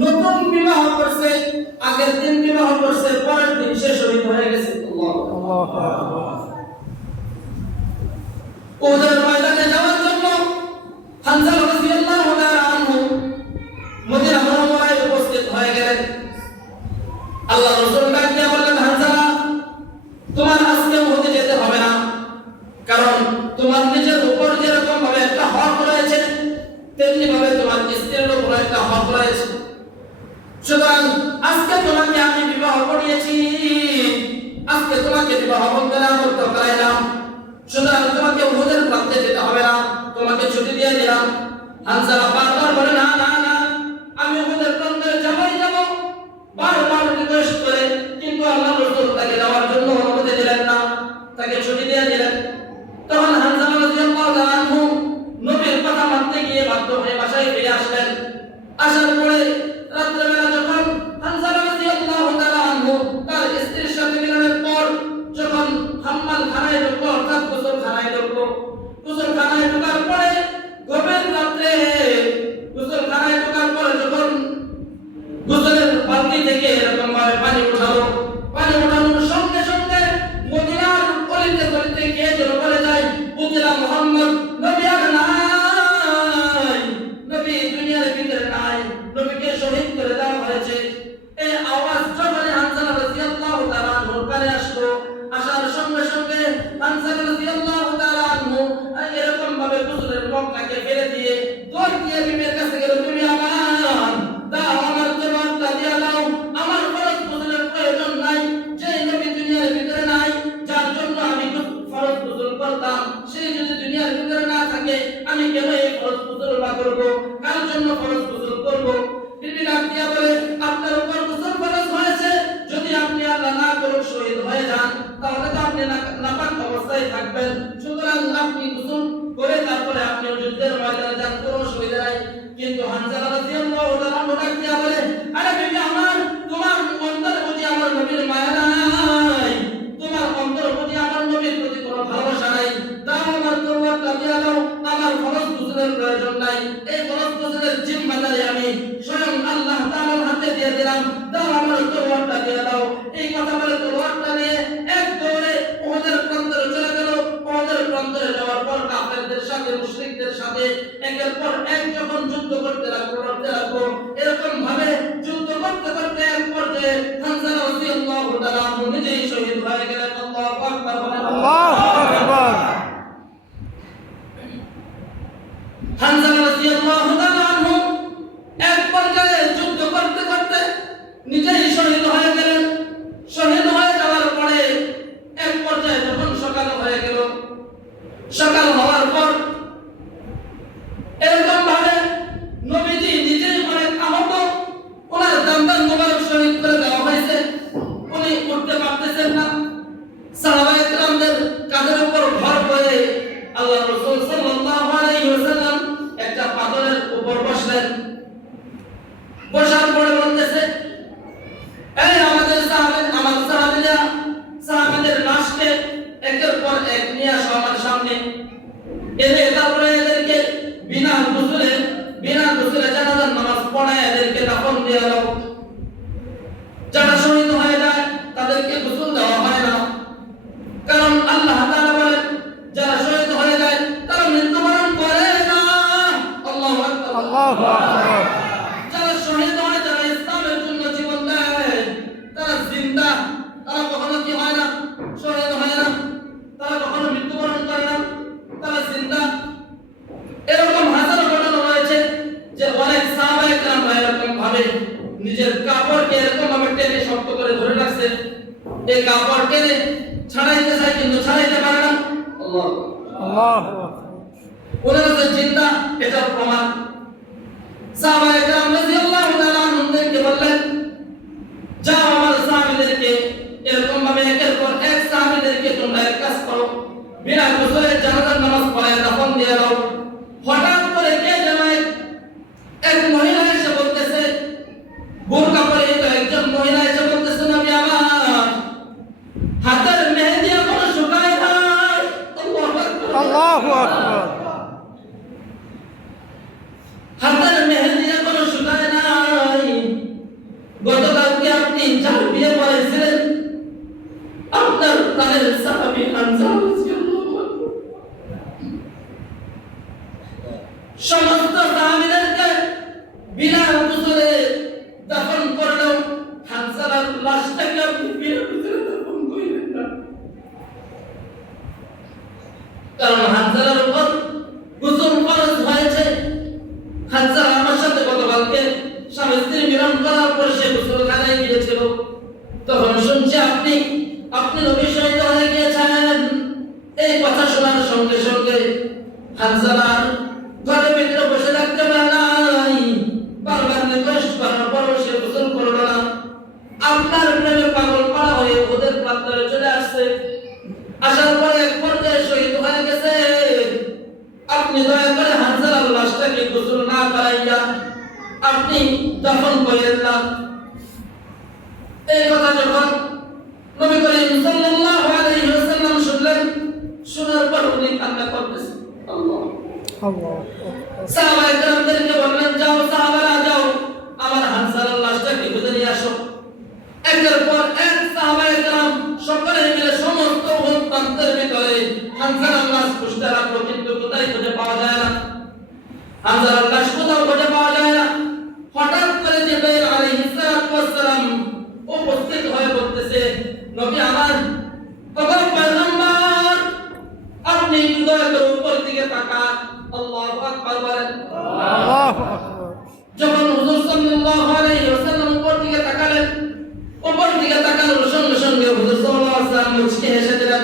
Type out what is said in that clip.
নতুন বিবাহ করছে, আগের দিন বিবাহ করছে, পরের দিন সে শহীদ হয়ে গেছে। আল্লাহু আকবার। উহুদের ময়দানে যাওয়ার জন্য হানজালা রাদিয়াল্লাহু তাআলা আনহু মদিনা মুনাওয়ারায় উপস্থিত হয়ে গেলেন। আল্লাহ রাসূল ডাক দিয়ে বললেন, হানজালা, তোমার আজকে উহুদে যেতে হবে না, কারণ তোমার নিজের উপর যেরকম ভাবে একটা হক রয়েছে, তেমনি ভাবে তোমার স্ত্রীর উপর একটা হক রয়েছে। সুতরাং আজকে তোমাকে আমি বিবাহ করিয়েছি, আজকে তোমাকে বিবাহ করতে পারলাম, সুতরাং তোমাকে উহুদের প্রান্তে যেতে হবে না, তোমাকে ছুটি দিয়ে দিলাম। হানজালা বারবার বলে, না না না, আমি উহুদের প্রান্তে যাবই যাব, বারবার রিকোয়েস্ট করে, কিন্তু আল্লাহ রাসূল তাকে যাওয়ার জন্য অনুমতি দিলেন না, তাকে ছুটি দিয়ে দিলেন। তখন হানজালা রাদিয়াল্লাহু তাআলা আনহু নবীর কথা মানতে গিয়ে বাধ্য হয়ে বাসায় ফিরে আসলেন। আসার পরে রাত্রেবেলা যখন হানজালা রাদিয়াল্লাহু তাআলা আনহু তার স্ত্রীর সাথে মিলনের পর যখন হাম্মাল খানায় ঢুকলো, অর্থাৎ গোসলখানায় ঢুকলো, গোসলখানায় ঢোকার পরে গভীর রাত্রে গোসলখানায় ঢোকার পরে যখন গোসলের বালতি থেকে এরকম ভাবে পানি উঠালো, পানি উঠানোর সঙ্গে সঙ্গে মদিনার গলিতে গলিতে কে যেন বলে যায়, পুতিলা মুহাম্মদ, নবী আর নাই, নবী দুনিয়ার ভিতরে নাই, নবীকে শহীদ করে দেওয়া হয়েছে। এই আওয়াজ যখন হানজালা রাদিয়াল্লাহু তাআলা আনহুর কানে আসলো, আসার সঙ্গে সঙ্গে হানজালা রাদিয়াল্লাহু তাআলা আনহু এরকম ভাবে গোসলের মগটাকে ফেলে দিয়ে দৌড় দিয়ে বিবির কাছে গেল, বিবি আমার, দাও আমার জবাবটা দিয়ে দাও, আমার ফরজ গোসলের প্রয়োজন নাই, যে নবী দুনিয়ার ভিতরে নাই, যার জন্য আমি ফরজ গোসল করতাম, সে যদি দুনিয়ার ভিতরে না থাকে, আমি কেন এই ফরজ গোসল বা করব, কার জন্য ফরজ গোসল করব? বিবি ডাক দিয়া বলে, আপনার উপর গোসল ফরজ হয়েছে, যদি আপনি আল্লাহ না করুক শহীদ হয়ে যান, তাহলে তো আপনি নাপাক অবস্থায় থাকবেন, সুতরাং আপনি গোসল করে তারপরে আপনি যুদ্ধের ময়দানে যান, কোনো অসুবিধা নাই। কিন্তু হানজালা রাদিয়াল্লাহু তাআলা ডাক দিয়া বলে, আরে বিবি আমার, তোমার অন্তরে বুঝি আমার নবীর মায়া নাই, তোমার অন্তরে বুঝি আমার নবীর প্রতি কোনো ভালোবাসা নাই, দাও আমার তওবাটা দিয়া দাও, আমার ফরজ গোসলের প্রয়োজন নাই, এই ফরজ গোসলের জিম্মাদারি আমি স্বয়ং আল্লাহ তাআলার হাতে দিয়ে দিলাম, দাও আমার তওবাটা দিয়া দাও। এই কথা বলে তওবাটা নিয়ে এক দৌড়ে উহুদের প্রান্তরে চলে গেল। উহুদের প্রান্তরে যাওয়ার পর কাফেরদের সাথে, মুশরিকদের সাথে একের পর এক যখন যুদ্ধ করতে লাগলো, এরকম ভাবে যুদ্ধ করতে করতে এক পর্যায়ে হানজালা রাদিয়াল্লাহু তাআলা আনহু নিজেই শহীদ হয়ে গেলেন। আল্লাহু আকবার, আল্লাহু আকবার। হানজালা রাদিয়াল্লাহু তাআলা আনহু এক পর্যায়ে যুদ্ধ করতে করতে নিজেই শহীদ হয়ে গেলেন। শহীদ হয়ে যাওয়ার পরে এক পর্যায়ে যখন সকাল হয়ে গেল, সকাল হওয়ার পর এরকম ভাবে নবীজি নিজেই অনেক আহত, ওনার দান্দান মোবারক শহীদ করে দেওয়া হয়েছে, উনি উঠতে পারতেছেন না। সাহাবায়ে কেরামদের কাঁধের উপর ভর করে আল্লাহ রাসূল সাল্লাল্লাহু আলাইহি ওয়াসাল্লাম একটা পাথরের উপর বসলেন। বসার পরে বলতেছে, এই আমাদের সাহাবীরা, সাহাবীদের লাশকে একের পর এক নিয়ে আসো আমার সামনে, এনে তারপরে এদেরকে বিনা গোসলে জানাজার নামাজ পড়ায় এদেরকে দাফন দিয়ে দাও। যারা শহীদ হয়ে যায় তাদেরকে গোসল দেওয়া হয় না, কারণ আল্লাহ তাআলা বলেন, যারা শহীদ হয়ে যায় তারা মৃত্যুবরণ করে না। আল্লাহু আকবার, আল্লাহু আকবার। যারা শহীদ হয়, যারা ইসলামের জন্য জীবন দেয়, তারা জিন্দা, তারা কখনো কি হয় না, শহীদ হয় না, তারা কখনো মৃত্যুবরণ করে না, তারা জিন্দা। এরকম হাজারো ঘটনা রয়েছে যে অনেক সাহাবায়ে কেরাম এরকম ভাবে নিজের কাপড়কে এরকম ভাবে টেনে শক্ত করে ধরে রাখছে, এই কাপড় টেনে ছাড়াইতে চায় কিন্তু ছাড়াইতে পারে না। আল্লাহ, আল্লাহু আকবার। ওনারা যে জিন্দা, এটা প্রমাণ। সাহাবায়ে কেরাম রাদিয়াল্লাহু তাআলা আনহুদেরকে বললেন, যাও আমার সাহাবীদেরকে এরকম ভাবে একের পর এক সাহাবীদেরকে তোমরা এক কাজ করো, বিনা গোসলে জানাজার নামাজ পড়ায় দাফন দিয়ে দাও। হঠাৎ করে কে যেন এক মহিলা এসে বলতেছে, বোরকা পরিহিত একজন মহিলা এসে বলতেছে, নবী আমার, হাতের মেহেদি এখনো শুকায় নাই। আল্লাহু আকবার। হাতের মেহেদি এখনো শুকায় নাই। গোসলে দাফন করলেও হানজালার লাশটাকে আপনি বিয়ের ভিতরে দাফন করিলেন না, কারণ হানজালার উপর গোসল ফরজ হয়েছে। হানজালা আমার সাথে গতকালকে স্বামী স্ত্রী মিলন করার পর সে গোসলখানায় গিয়েছিল, তখন শুনছি আপনি নবী শহীদ হয়ে গিয়েছেন। এই কথা শোনার সঙ্গে সঙ্গে হানজালার ঘরের ভিতরে বসে থাকতে পারে নাই, বারবার রিকোয়েস্ট করার পরও সে গোসল করলো না। আপনার প্রেমে পাগল পাড়া হয়ে ওদের প্রান্তরে চলে আসছে, আসার পরে এক পর্যায়ে শহীদ হয়ে গেছে। আপনি দয়া করে হানজালার লাশটাকে গোসল না করাইয়া আপনি দাফন করিলেন না। এই কথা যখন নবী করিম সাল্লাল্লাহু আলাইহি ওয়াসাল্লাম শুনলেন, শোনার পর উনি কান্না করতেছেন। আল্লাহ আল্লাহ সাহাবায়ে কেরামদেরকে বললেন, যাও সাহাবারা যাও, আমার হানজালার লাশটাকে খুঁজে নিয়ে আসো। একের পর এক সাহাবায়ে কেরাম সকলে মিলে সমস্ত উহুদ প্রান্তের ভিতরে হানজালার লাশ খুঁজতে লাগলো, কিন্তু কোথায় খুঁজে পাওয়া যায় না। হানজালার লাশ কোথাও খুঁজে পাওয়া যায় না। হঠাৎ করে জিবরাইল আলাইহিস সালাতু ওয়াস সালাম উপস্থিত হয়ে বলতেছে, নবী আমার, ওগো পয়গম্বর, আপনি একটু দয়া করে উপর দিকে তাকান। আল্লাহু আকবার বলেন। আল্লাহু আকবার। যখন হুজুর সাল্লাল্লাহু আলাইহি ওয়াসাল্লাম উপর দিকে তাকালেন, উপর দিকে তাকানোর সঙ্গে সঙ্গে হুজুর সাল্লাল্লাহু আলাইহি ওয়াসাল্লাম মুচকি হেসে দিলেন।